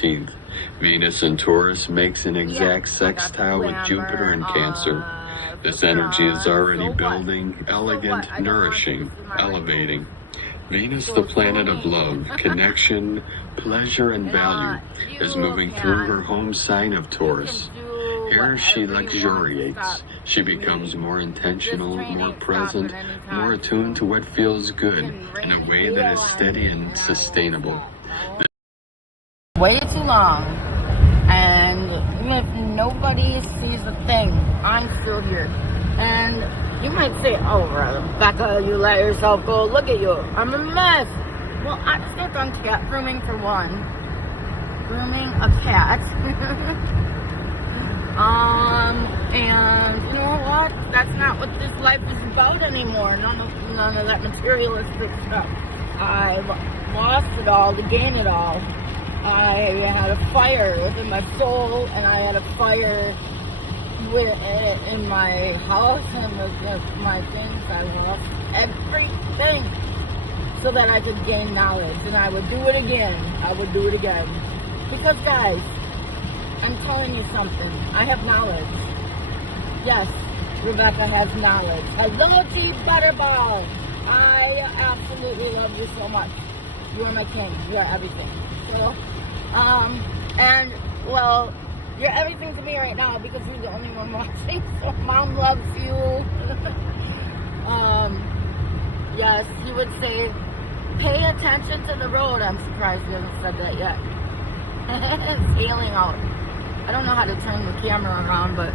14th. Venus in Taurus makes an exact sextile with Jupiter in Cancer. This energy is already building, elegant, nourishing, elevating. Venus, the planet of love, connection, pleasure, and value, is moving through her home sign of Taurus. Here she luxuriates. She becomes more intentional, more present, more attuned to what feels good in a way that is steady and sustainable. Way too long. And if nobody sees a thing, I'm still here. And you might say, oh, Rebecca, you let yourself go. Look at you. I'm a mess. Well, I just got done cat grooming for one. Grooming a cat. And you know what? That's not what this life is about anymore. None of that materialistic stuff. I lost it all to gain it all. I had a fire within my soul, and I had a fire in my house and with my things. I lost everything so that I could gain knowledge, and I would do it again. I would do it again. Because, guys, I'm telling you something. I have knowledge. Yes, Rebecca has knowledge. Hello, Chief Butterball. I absolutely love you so much. You are my king. You are everything. So, and, well, you're everything to me right now because you're the only one watching. So, Mom loves you. Yes, he would say, pay attention to the road. I'm surprised he hasn't said that yet. It's healing out. I don't know how to turn the camera around, but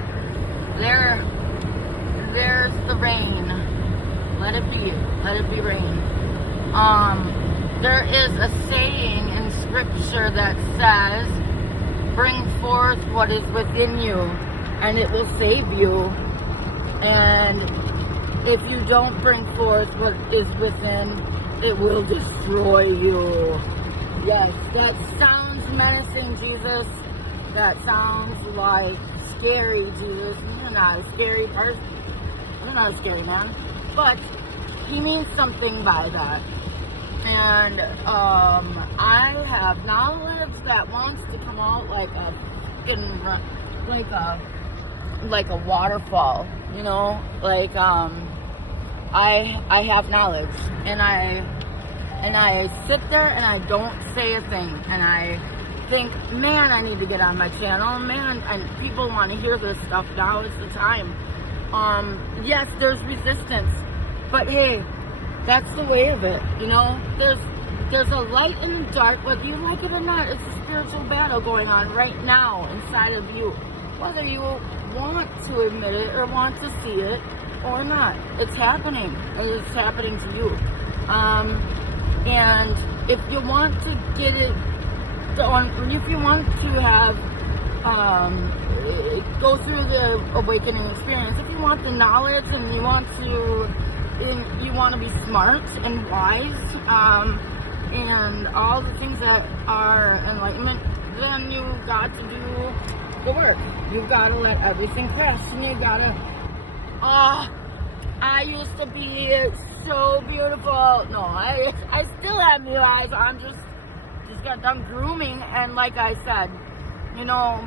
there's the rain. Let it be. Let it be rain. There is a saying in scripture that says, bring forth what is within you, and it will save you. And if you don't bring forth what is within, it will destroy you. Yes, that sounds menacing, Jesus. That sounds like scary, Jesus. You're not a scary person. I'm not a scary man. But he means something by that. And I have knowledge that wants to come out like a waterfall, you know, like I have knowledge, and I sit there and I don't say a thing, and I think, man, I need to get on my channel, man, and people want to hear this stuff. Now is the time. Yes, there's resistance, but hey, that's the way of it, you know. There's a light in the dark, whether you like it or not. It's a spiritual battle going on right now inside of you, whether you want to admit it or want to see it or not. It's happening. It's happening to you. And if you want to get it done, if you want to have go through the awakening experience, if you want the knowledge and you want to be smart and wise, and all the things that are enlightenment, then you've got to do the work. You've got to let everything crash, and you gotta, I used to be so beautiful. No, I still have you guys. I'm just got done grooming, and like I said, you know,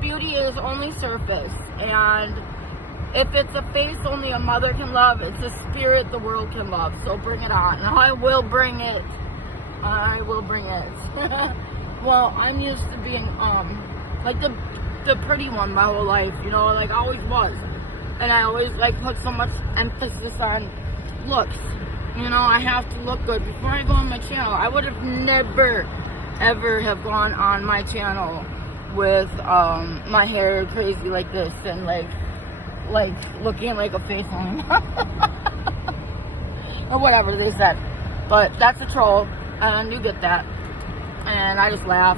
beauty is only surface, and if it's a face only a mother can love, it's a spirit the world can love. So bring it on. And I will bring it. I will bring it. Well, I'm used to being like the pretty one my whole life, you know, like I always was. And I always like put so much emphasis on looks. You know, I have to look good before I go on my channel. I would have never ever have gone on my channel with my hair crazy like this and like looking like a face only or whatever they said. But that's a troll, and you get that, and I just laugh.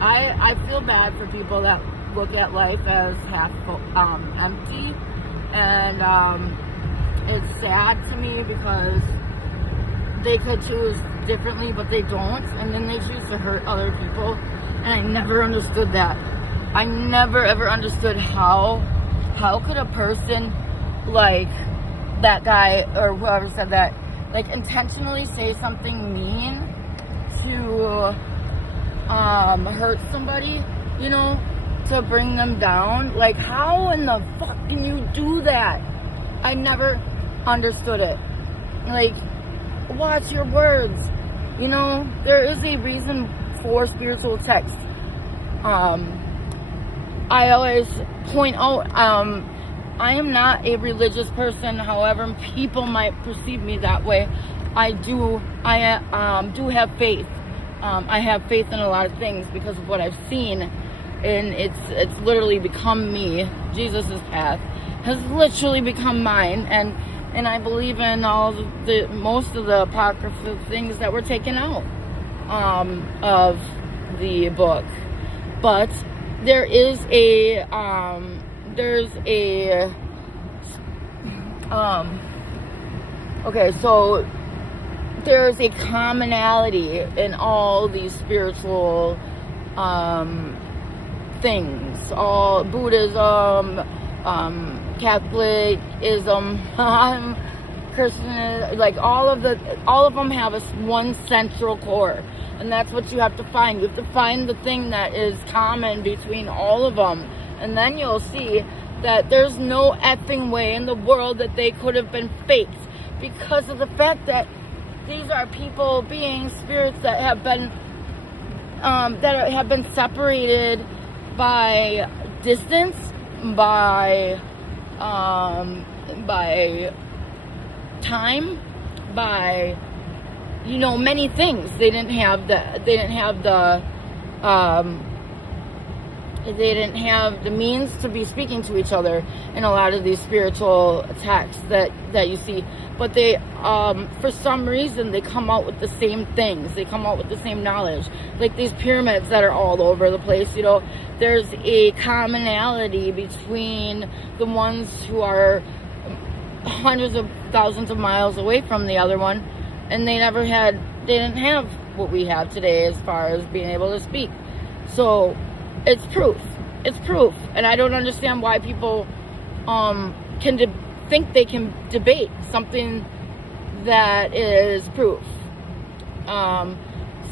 I feel bad for people that look at life as half empty, and it's sad to me because they could choose differently, but they don't, and then they choose to hurt other people, and I never understood that. I never ever understood how could a person like that guy or whoever said that, like, intentionally say something mean to hurt somebody, you know, to bring them down. Like, how in the fuck can you do that? I never understood it. Like, watch your words. You know, there is a reason for spiritual text. I always point out, I am not a religious person. However, people might perceive me that way. I do have faith. I have faith in a lot of things because of what I've seen, and it's literally become me. Jesus's path has literally become mine, and I believe in most of the apocryphal things that were taken out of the book. But there is okay, so there's a commonality in all these spiritual things, all Buddhism, Catholicism, Christian, like all of them have one central core, and that's what you have to find. You have to find the thing that is common between all of them, and then you'll see that there's no effing way in the world that they could have been faked, because of the fact that these are people, beings, spirits that have been separated by distance, by time, by, you know, many things. They didn't have the means to be speaking to each other in a lot of these spiritual texts that you see. But they, for some reason, they come out with the same things. They come out with the same knowledge. Like these pyramids that are all over the place, you know, there's a commonality between the ones who are hundreds of thousands of miles away from the other one, and they didn't have what we have today as far as being able to speak. So it's proof. And I don't understand why people think they can debate something that is proof.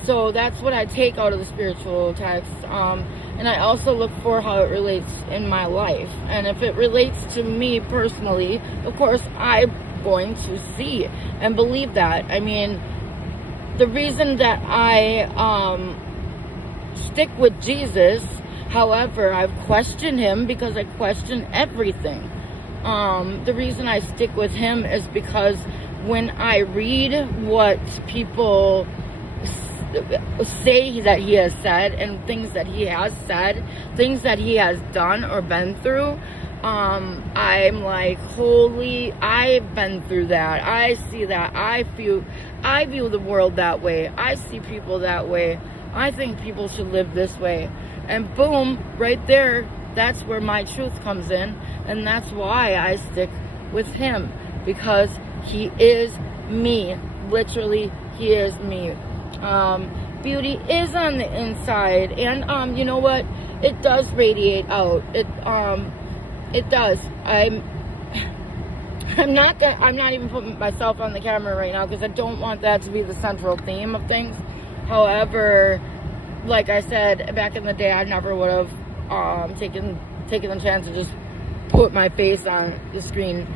So that's what I take out of the spiritual text. And I also look for how it relates in my life. And if it relates to me personally, of course, I'm going to see and believe that. I mean, the reason that I stick with Jesus, however, I've questioned him because I question everything. The reason I stick with him is because when I read what people say that he has said, and things that he has said, things that he has done or been through, I'm like, holy, I've been through that. I see that. I view the world that way. I see people that way. I think people should live this way. And boom, right there, that's where my truth comes in. And that's why I stick with him, because he is me. Literally, he is me. Beauty is on the inside, and you know what? It does radiate out. It does. I'm not even putting myself on the camera right now because I don't want that to be the central theme of things. However, like I said, back in the day, I never would have taken the chance to just put my face on the screen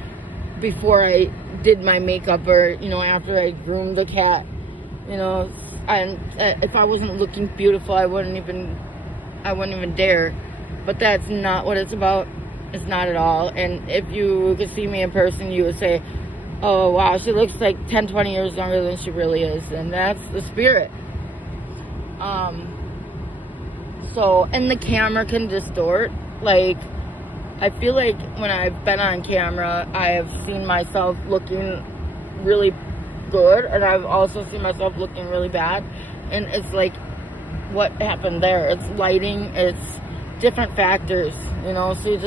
before I did my makeup, or, you know, after I groomed the cat. You know, and if I wasn't looking beautiful, I wouldn't even dare. But that's not what it's about. It's not at all. And if you could see me in person, you would say, oh wow, she looks like 10-20 years younger than she really is. And that's the spirit. So, and the camera can distort. Like, I feel like when I've been on camera, I have seen myself looking really good, and I've also seen myself looking really bad. And it's like, what happened there? It's lighting, it's different factors, you know. So you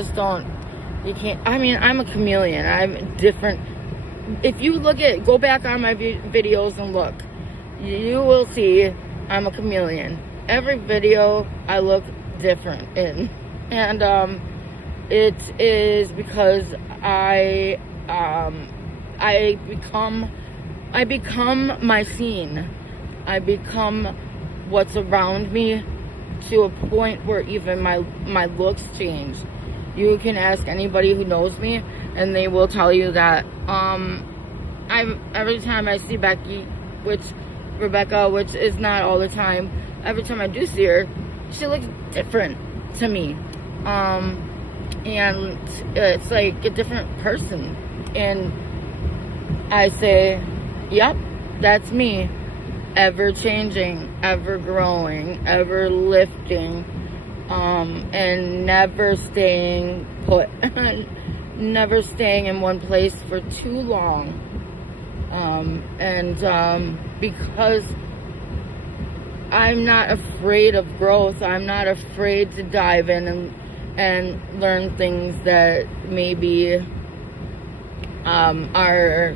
can't, I mean, I'm a chameleon. I'm different. If you go back on my videos and look, you will see I'm a chameleon. Every video I look different in, and it is because I become my scene. I become what's around me. to a point where even my looks change. You can ask anybody who knows me, and they will tell you that every time I see Rebecca, which is not all the time, every time I do see her, she looks different to me. And it's like a different person. And I say, yep, that's me. Ever changing, ever growing, ever lifting, and never staying put. Never staying in one place for too long. Because I'm not afraid of growth, I'm not afraid to dive in and learn things that maybe are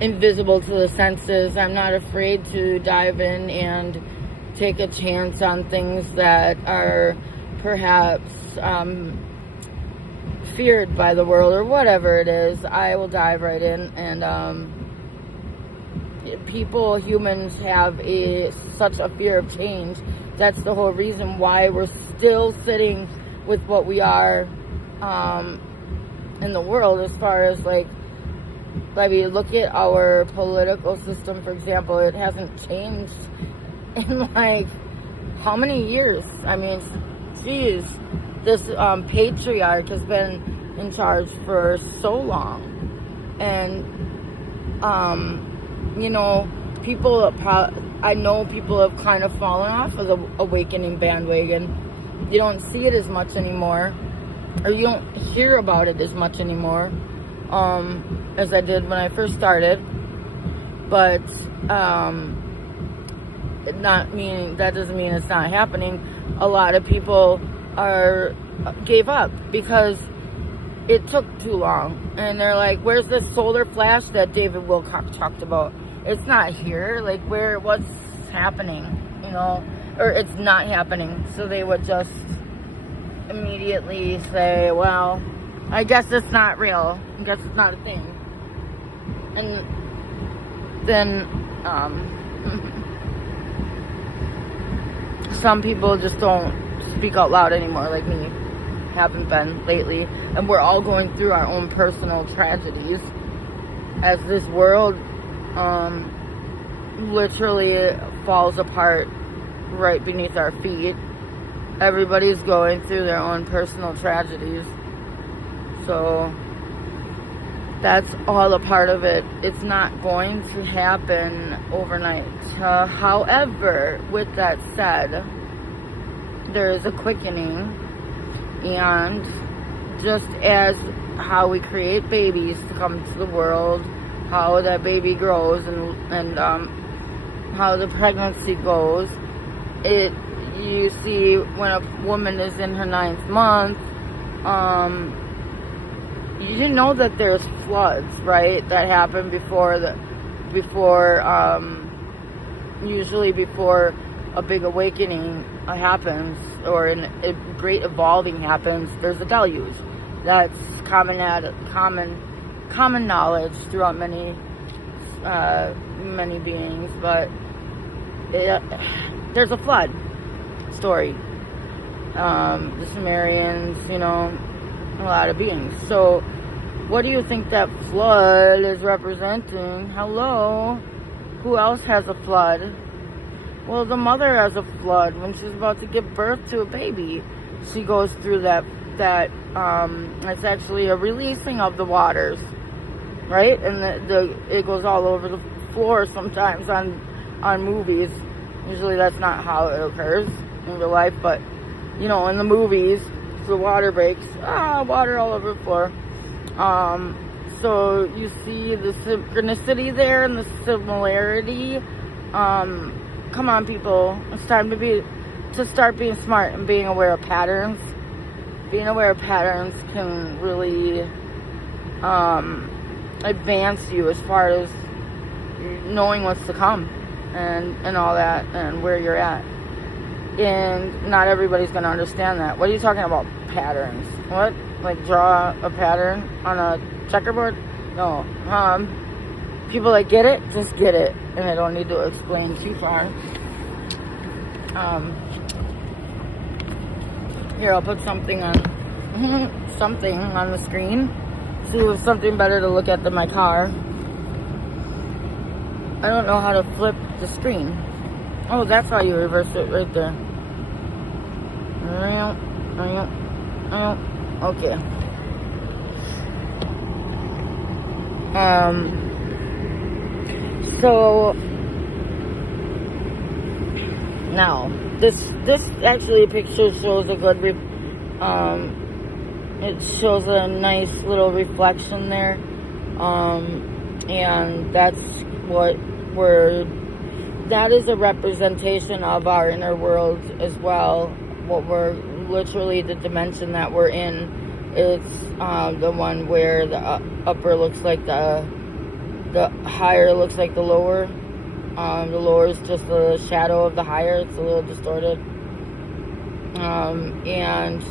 invisible to the senses. I'm not afraid to dive in and take a chance on things that are perhaps feared by the world or whatever it is. I will dive right in. And humans have such a fear of change. That's the whole reason why we're still sitting with what we are in the world, as far as like, I mean, look at our political system, for example. It hasn't changed in like how many years? I mean, geez, this patriarch has been in charge for so long. And I know people have kind of fallen off of the awakening bandwagon. You don't see it as much anymore, or you don't hear about it as much anymore as I did when I first started. But that doesn't mean it's not happening. A lot of people gave up because it took too long, and they're like, where's this solar flash that David Wilcock talked about? It's not here. Like, what's happening, or it's not happening. So they would just immediately say, well, I guess it's not real. I guess it's not a thing. And then some people just don't speak out loud anymore, like me. Haven't been lately. And we're all going through our own personal tragedies as this world literally falls apart right beneath our feet. Everybody's going through their own personal tragedies. So that's all a part of it. It's not going to happen overnight. However, with that said, there is a quickening. And just as how we create babies to come into the world, how that baby grows, and how the pregnancy goes, you see when a woman is in her 9th month, you know that there's floods, right? That happen usually before a big awakening happens, or a great evolving happens. There's a deluge. That's common knowledge throughout many beings, but there's a flood story. The Sumerians, a lot of beings. So what do you think that flood is representing? Hello? Who else has a flood? Well, the mother has a flood when she's about to give birth to a baby. She goes through that it's actually a releasing of the waters, right? And it goes all over the floor sometimes on movies. Usually that's not how it occurs in real life, but in the movies, the water breaks, water all over the floor. So you see the synchronicity there and the similarity. Come on, people. It's time to start being smart and being aware of patterns. Being aware of patterns can really advance you as far as knowing what's to come and all that and where you're at. And not everybody's going to understand that. What are you talking about, patterns? What? Like draw a pattern on a checkerboard? No. People that get it, just get it. And I don't need to explain too far. Here, I'll put something on something on the screen. See if there's something better to look at than my car. I don't know how to flip the screen. Oh, that's how you reverse it right there. Okay. So now this actually picture shows a good it shows a nice little reflection there, and that is a representation of our inner world as well. What we're literally, the dimension that we're in, it's the one where the upper looks like the higher looks like the lower. The lower is just the shadow of the higher. It's a little distorted. And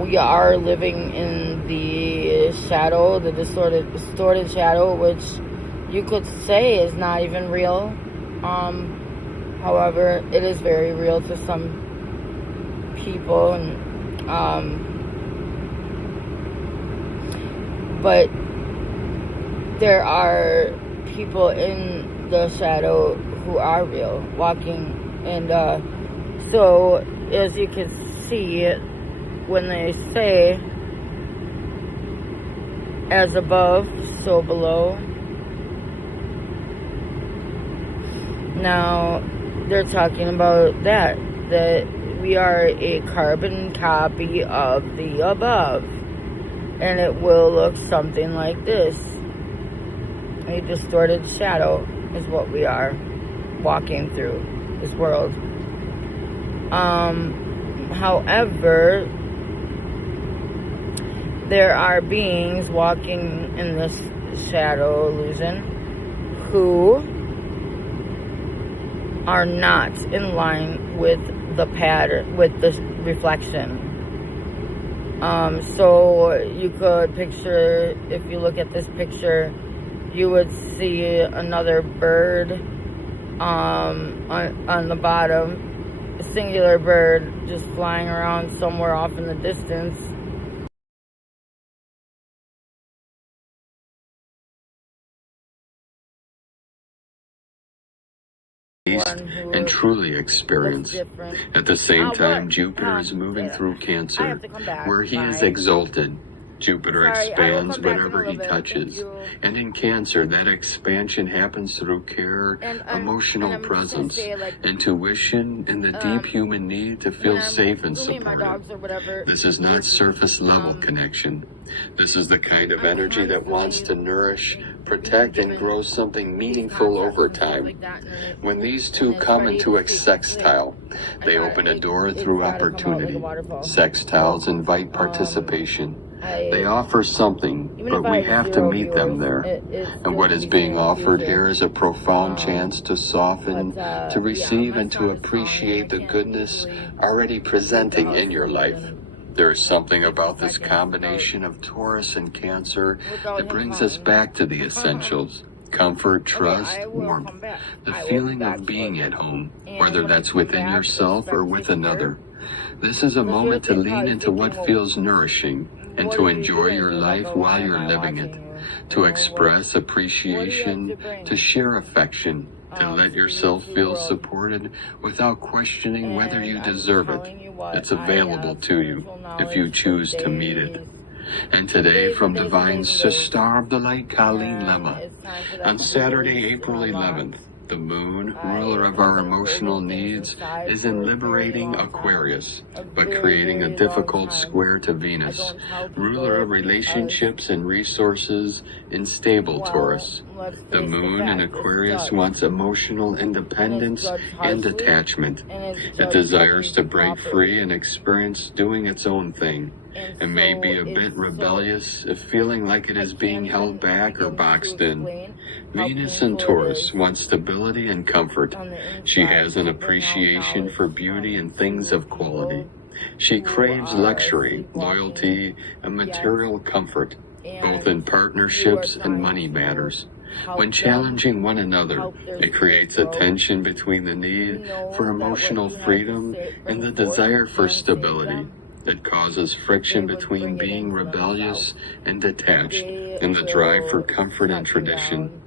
we are living in the shadow, the distorted shadow, which you could say is not even real. However, it is very real to some people, and but there are people in the shadow who are real, walking, and so as you can see, when they say as above, so below, now they're talking about that we are a carbon copy of the above, and it will look something like this. A distorted shadow is what we are walking through this world. However, there are beings walking in this shadow illusion who are not in line with the pattern, with the reflection. So you could picture, if you look at this picture, you would see another bird on the bottom, a singular bird just flying around somewhere off in the distance. And truly experience. At the same time, Jupiter is moving through Cancer, where he is exalted. Jupiter expands whatever he touches. And in Cancer, that expansion happens through care, emotional presence, intuition, and the deep human need to feel safe and supported. This is not surface level connection. This is the kind of energy that wants to nourish, protect, and grow something meaningful over time. When these two come into a sextile, they open a door through opportunity. Sextiles invite participation. They offer something, but we have to meet them there. And what is being offered here is a profound chance to soften, to receive, and to appreciate the goodness already presenting in your life. There is something about this combination of Taurus and Cancer that brings us back to the essentials. Comfort, trust, warmth, the feeling of being at home, whether that's within yourself or with another. This is a moment to lean into what feels nourishing and to enjoy your life while you're living it, to express appreciation, to share affection, to let yourself feel supported without questioning whether you deserve it. It's available to you if you choose to meet it. And today, from Divine Star of the Light, Colleen Lemma, on Saturday, April 11th, the moon, ruler of our emotional needs, is in liberating Aquarius, but creating a difficult square to Venus, ruler of relationships and resources, in stable Taurus. The moon in Aquarius wants emotional independence and attachment. It desires to break free and experience doing its own thing. It may be a bit rebellious if feeling like it is being held back or boxed in. Venus in Taurus wants stability and comfort. She has an appreciation for beauty and things of quality. She craves luxury, loyalty, and material comfort, both in partnerships and money matters. When challenging one another, it creates a tension between the need for emotional freedom and the desire for stability. It causes friction between being rebellious and detached and the drive for comfort and tradition.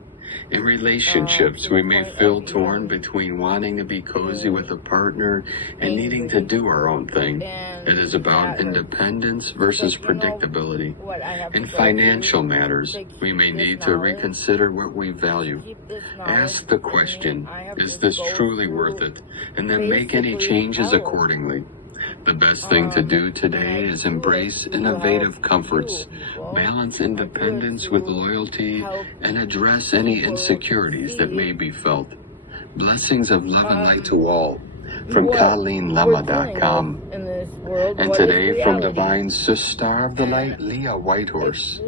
In relationships, we may feel torn between wanting to be cozy with a partner and needing to do our own thing. It is about independence versus predictability. In financial matters, we may need to reconsider what we value. Ask the question, is this truly worth it? And then make any changes accordingly. The best thing to do today is embrace innovative comforts, balance independence with loyalty, and address any insecurities that may be felt. Blessings of love and light to all, from ColleenLama.com. And today from Divine Star of the Light, Leah Whitehorse.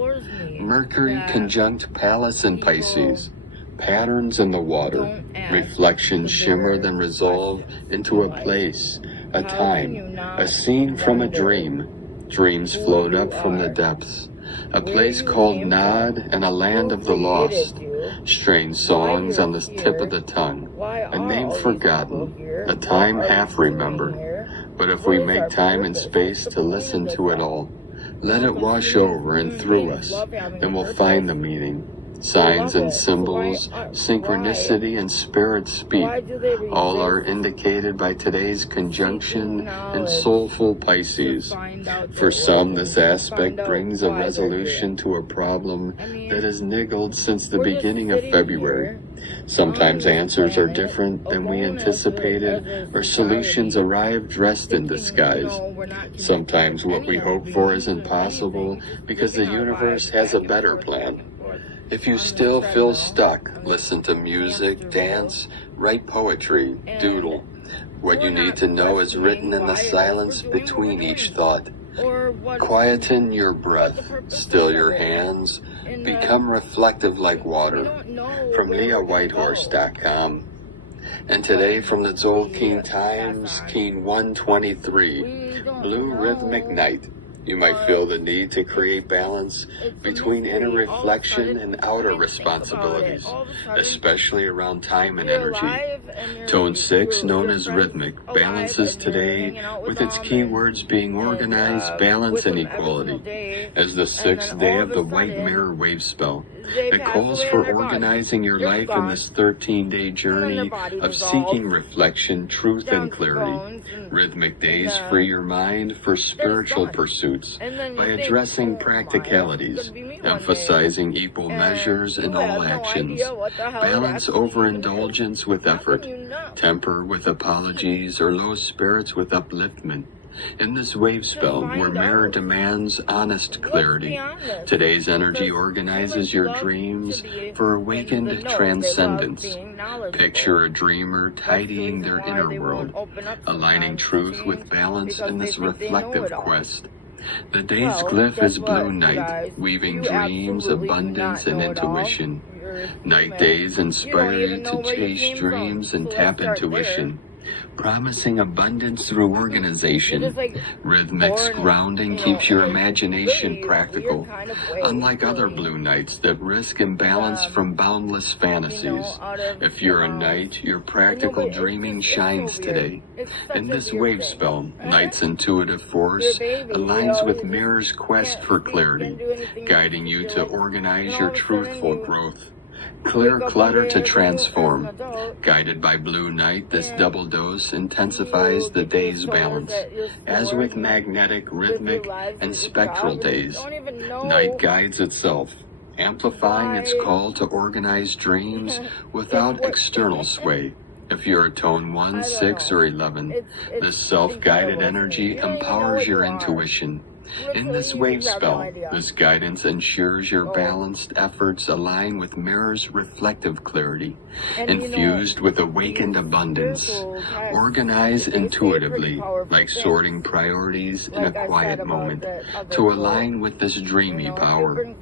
Mercury conjunct Pallas in Pisces. Patterns in the water. Reflections shimmer then resolve into a place, a time, a scene from a dream. Dreams float up from the depths. A place called Nod and a land of the lost. Strange songs on the tip of the tongue. A name forgotten. A time half remembered. But if we make time and space to listen to it all, let it wash over and through us, then we'll find the meaning. Signs and symbols, synchronicity and spirit speak, all are indicated by today's conjunction and soulful Pisces. For some, this aspect brings a resolution to a problem that has niggled since the beginning of February. Sometimes answers are different than we anticipated, or solutions arrive dressed in disguise. Sometimes what we hope for is impossible because the universe has a better plan. If you still feel stuck, listen to music, dance, write poetry, doodle. What you need to know is written in the silence between each thought. Quieten your breath, still your hands, become reflective like water. From LeahWhitehorse.com. And today from the Tzolk'in Times, Keen 123, Blue Rhythmic Night. You might feel the need to create balance between inner reflection and outer responsibilities, especially around time and energy. Tone 6, known as rhythmic, balances today with its keywords being organized, balance, and equality. As the 6th day of the White Mirror Wave Spell, it calls for organizing your life in this 13-day journey of seeking reflection, truth, and clarity. Rhythmic days free your mind for spiritual pursuits by addressing practicalities, emphasizing equal measures in all actions, balance overindulgence with effort, temper with apologies, or low spirits with upliftment. In this wave spell, where mirror demands honest clarity, today's energy organizes your dreams for awakened transcendence. Picture a dreamer tidying their inner world, aligning truth with balance in this reflective quest. The day's glyph is blue night, weaving dreams, abundance, and intuition. Night days inspire you to chase dreams and tap intuition, promising abundance through organization. Rhythmic grounding keeps your imagination practical, unlike other blue nights that risk imbalance from boundless fantasies. If you're a knight, your practical dreaming shines today. In this wave spell, Knight's intuitive force aligns with Mirror's quest for clarity, guiding you to organize your truthful growth. Clear clutter to transform. Guided by Blue Night, this double dose intensifies the day's balance. As with magnetic, rhythmic, and spectral days, night guides itself, amplifying its call to organize dreams without external sway. If you're a tone 1, 6, or 11, this self-guided energy empowers your intuition. In this wave spell, this guidance ensures your balanced efforts align with Mirror's reflective clarity, infused with awakened abundance. Organize intuitively, like sorting priorities in a quiet moment, to align with this dreamy power.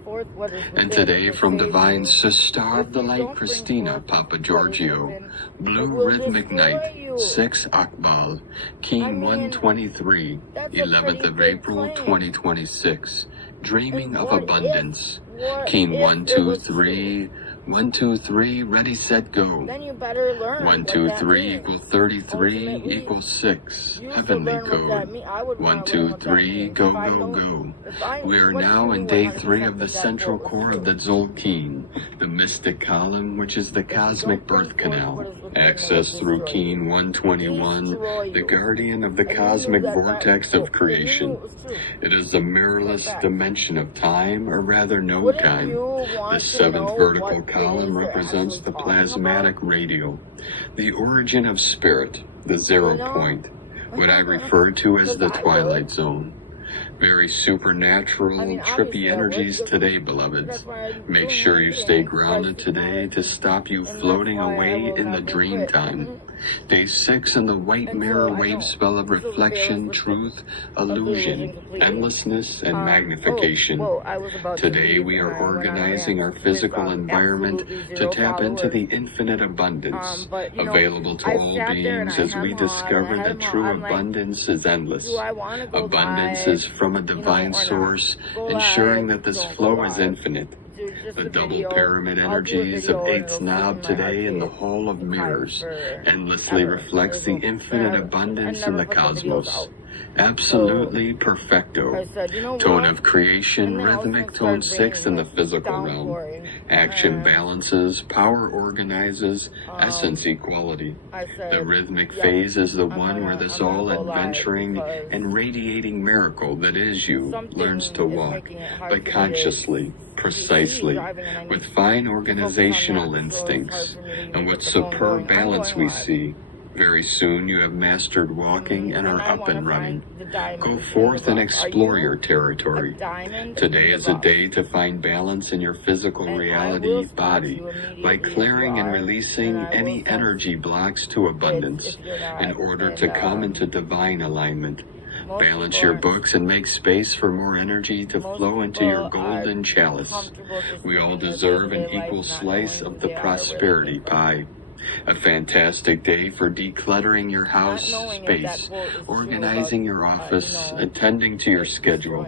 And today, from Divine Star of the Light, Christina Papa Giorgio, Blue Rhythmic Night, 6 Akbal, Keen 123, 11th of April 2026, Dreaming of Abundance, Keen 123, 1, 2, 3, ready, set, go. Then you better learn 1, what 2, that 3 means. equals 33 Ultimately, equals 6. You should Heavenly learn what that code. means. I would 1, wanna 2, learn what that 3, means. go, If I go, don't- go. if I- We are what if now you in knew day 100% 3 of the that central quote was core of true? the Zolkeen, the mystic column, which is the cosmic birth canal. Access through Keen 121, the guardian of the cosmic vortex of creation. It is the mirrorless dimension of time, or rather no time. The seventh vertical column represents the plasmatic radial, the origin of spirit, the 0 point, what I refer to as the twilight zone. Very supernatural, trippy energies today, beloveds. Make sure you stay grounded today to stop you floating away in the dream time. Day 6 in the white mirror wave spell of reflection, truth, illusion, endlessness, and magnification. Today we are organizing our physical environment to tap into the infinite abundance available to all beings as we discover that true abundance is endless. Abundance is from a divine source, ensuring that this flow is infinite. The double pyramid energies of Eighth Knob today in the Hall of Mirrors endlessly reflects the infinite abundance in the cosmos. Absolutely perfecto. Tone of creation, rhythmic tone 6 in the physical realm. Action balances, power organizes, essence equality. The rhythmic phase is the one where this all adventuring and radiating miracle that is you learns to walk, but consciously, precisely, with fine organizational instincts, and with superb balance we see. Very soon you have mastered walking and are up and running. Go forth and explore your territory. Today is a day to find balance in your physical reality body by clearing and releasing any energy blocks to abundance in order to come into divine alignment. Balance your books and make space for more energy to flow into your golden chalice. We all deserve an equal slice of the prosperity pie. A fantastic day for decluttering your house space, organizing your office, attending to your schedule,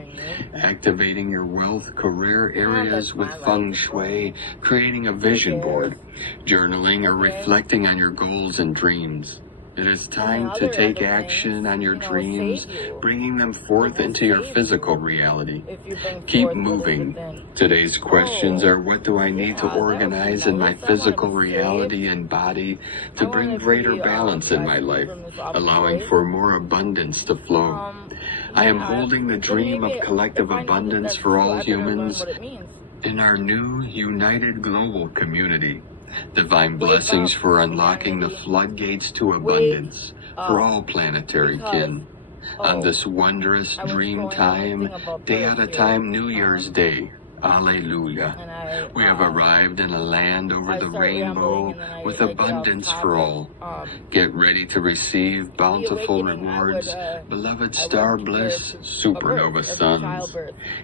activating your wealth career areas with feng shui, creating a vision board, journaling or reflecting on your goals and dreams. It is time to take action on your dreams, bringing them forth into your physical reality. Keep moving. Today's questions are, what do I need to organize in my physical reality and body to bring greater balance in my life, allowing for more abundance to flow? I am holding the dream of collective abundance for all humans in our new united global community. Divine blessings for unlocking the floodgates to abundance for all planetary kin. On this wondrous dream time, day at a time, New Year's Day. Alleluia. We have arrived in a land over the rainbow with abundance for all. Get ready to receive bountiful rewards, beloved star bliss, supernova suns.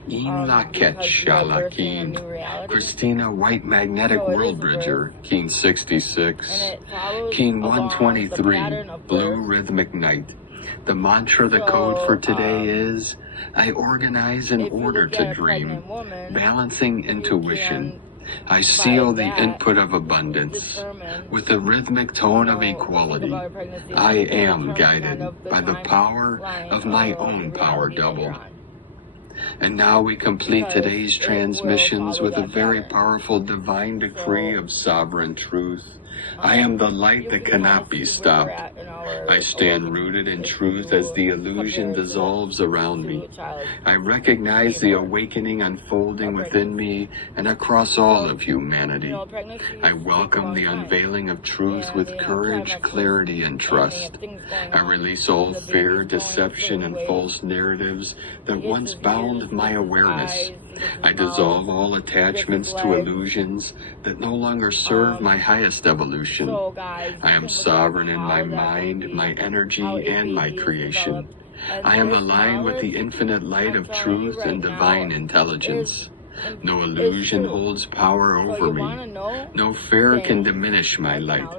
In Laket Shalakin, Christina White Magnetic World Bridger, Keen 66, Keen 123, Blue Rhythmic Night. The mantra, the code for today is, I organize in order to dream, balancing intuition. I seal the input of abundance with the rhythmic tone of equality. I am guided by the power of my own power double. And now we complete today's transmissions with a very powerful divine decree of sovereign truth. I am the light that cannot be stopped. I stand rooted in truth as the illusion dissolves around me. I recognize the awakening unfolding within me and across all of humanity. I welcome the unveiling of truth with courage, clarity, and trust. I release all fear, deception, and false narratives that once bound my awareness. I dissolve all attachments to illusions that no longer serve my highest evolution. I am sovereign in my mind, my energy, and my creation. I am aligned with the infinite light of truth and divine intelligence. No illusion holds power over me. No fear can diminish my light.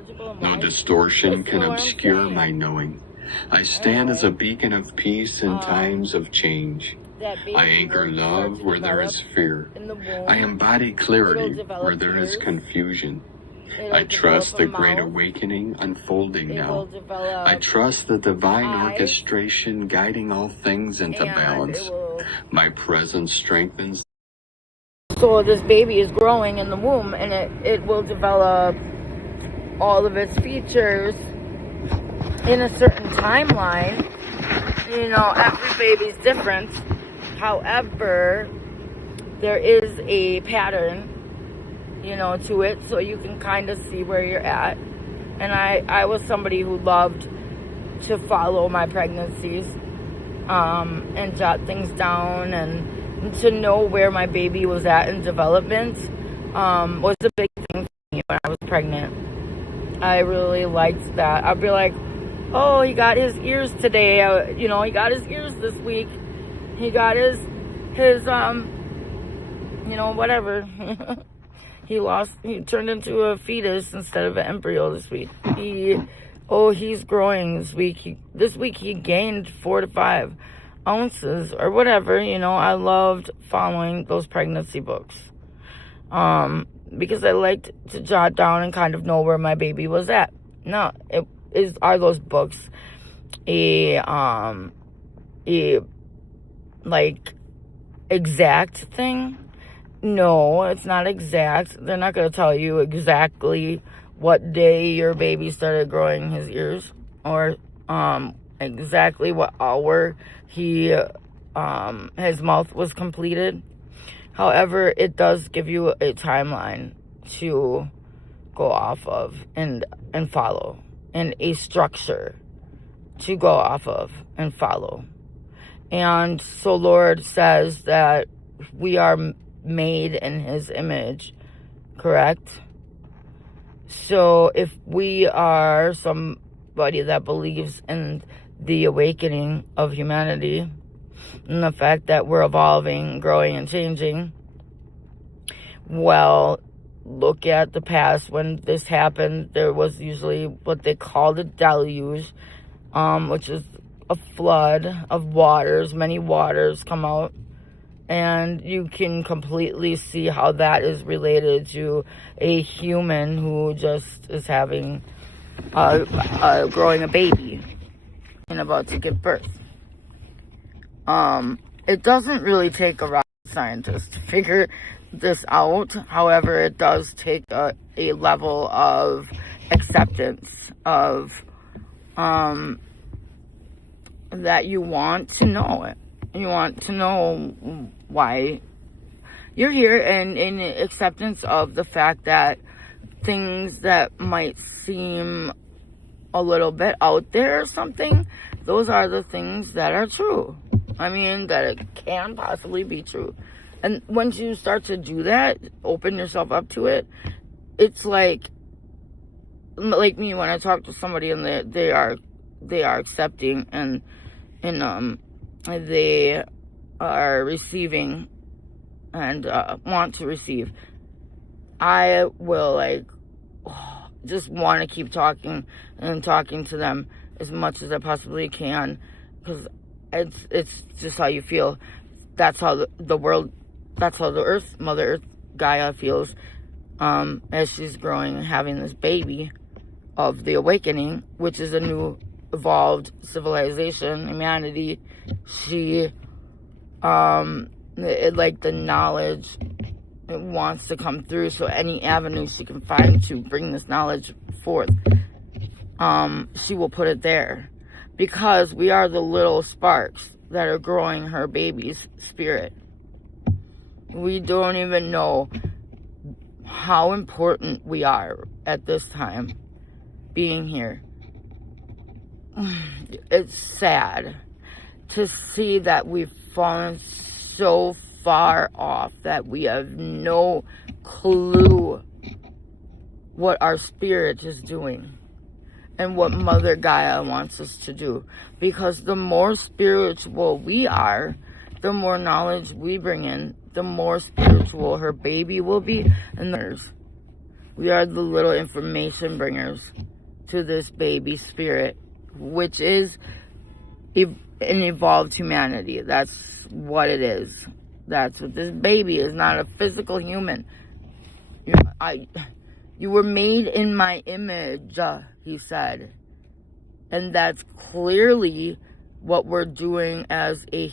No distortion can obscure my knowing. I stand as a beacon of peace in times of change. that baby I anchor will start love to where there develop is fear. in the womb. I embody clarity It'll develop where there is ears. confusion. It'll I trust the develop a great mouth. awakening unfolding It will now. develop I trust the divine eyes, orchestration guiding all things into and balance. it will. My presence strengthens. So this baby is growing in the womb, and it will develop all of its features in a certain timeline. You know, every baby's different. However, there is a pattern, you know, to it, so you can kind of see where you're at. And I was somebody who loved to follow my pregnancies, and jot things down, and to know where my baby was at in development, was a big thing for me when I was pregnant. I really liked that. I'd be like, oh, he got his ears today. You know, he got his ears this week. He got his you know, whatever. He turned into a fetus instead of an embryo this week. He's growing this week. This week he gained 4 to 5 ounces or whatever. You know, I loved following those pregnancy books. Because I liked to jot down and kind of know where my baby was at. Now, are those books a like exact thing? No, it's not exact. They're not going to tell you exactly what day your baby started growing his ears, or exactly what hour his mouth was completed. However, it does give you a timeline to go off of and follow, and a structure to go off of and follow. And so Lord says that we are made in his image, correct? So if we are somebody that believes in the awakening of humanity, and the fact that we're evolving, growing, and changing, well, look at the past. When this happened, there was usually what they called a deluge, which is a flood of waters. Many waters come out, and you can completely see how that is related to a human who just is having growing a baby and about to give birth. It doesn't really take a rocket scientist to figure this out. However, it does take a level of acceptance of that you want to know it. You want to know why you're here, and in acceptance of the fact that things that might seem a little bit out there or something, those are the things that are true. I mean, that it can possibly be true. And once you start to do that, open yourself up to it, it's like me when I talk to somebody and they are accepting and they are receiving and want to receive, I will just want to keep talking to them as much as I possibly can, because it's just how you feel. That's how the world, that's how the earth, Mother Earth, Gaia feels, as she's growing and having this baby of the awakening, which is a new evolved civilization, humanity. She, the knowledge, it wants to come through, so any avenue she can find to bring this knowledge forth, she will put it there, because we are the little sparks that are growing her baby's spirit. We don't even know how important we are at this time being here. It's sad to see that we've fallen so far off that we have no clue what our spirit is doing and what Mother Gaia wants us to do. Because the more spiritual we are, the more knowledge we bring in, the more spiritual her baby will be. And we are the little information bringers to this baby spirit, which is an evolved humanity. That's what it is. That's what this baby is, not a physical human. You were made in my image, he said. And that's clearly what we're doing as a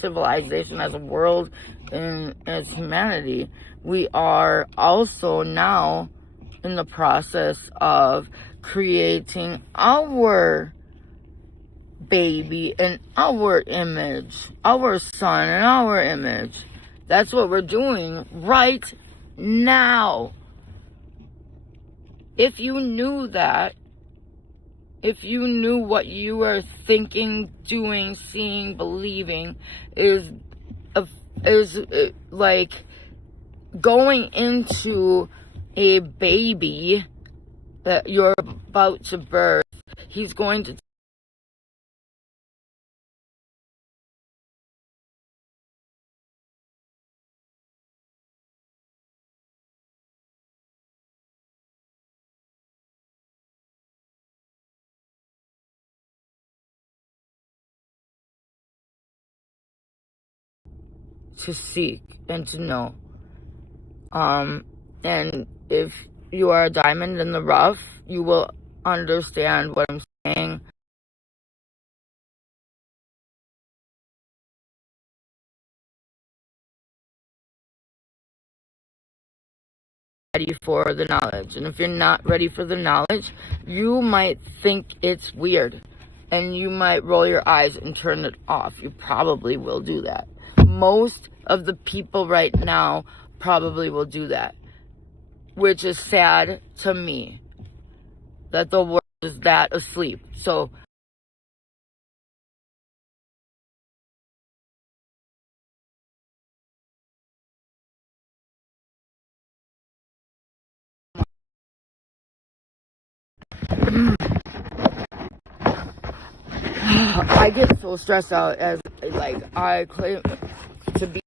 civilization, as a world, and as humanity. We are also now in the process of creating our baby in our image, our son in our image. That's what we're doing right now. If you knew that, if you knew what you are thinking, doing, seeing, believing is like going into a baby that you're about to birth, he's going to seek and to know. And if you are a diamond in the rough, you will understand what I'm saying. Ready for the knowledge. And if you're not ready for the knowledge, you might think it's weird. And you might roll your eyes and turn it off. You probably will do that. Most of the people right now probably will do that. Which is sad to me. That the world is that asleep. So I get so stressed out as like I claim to be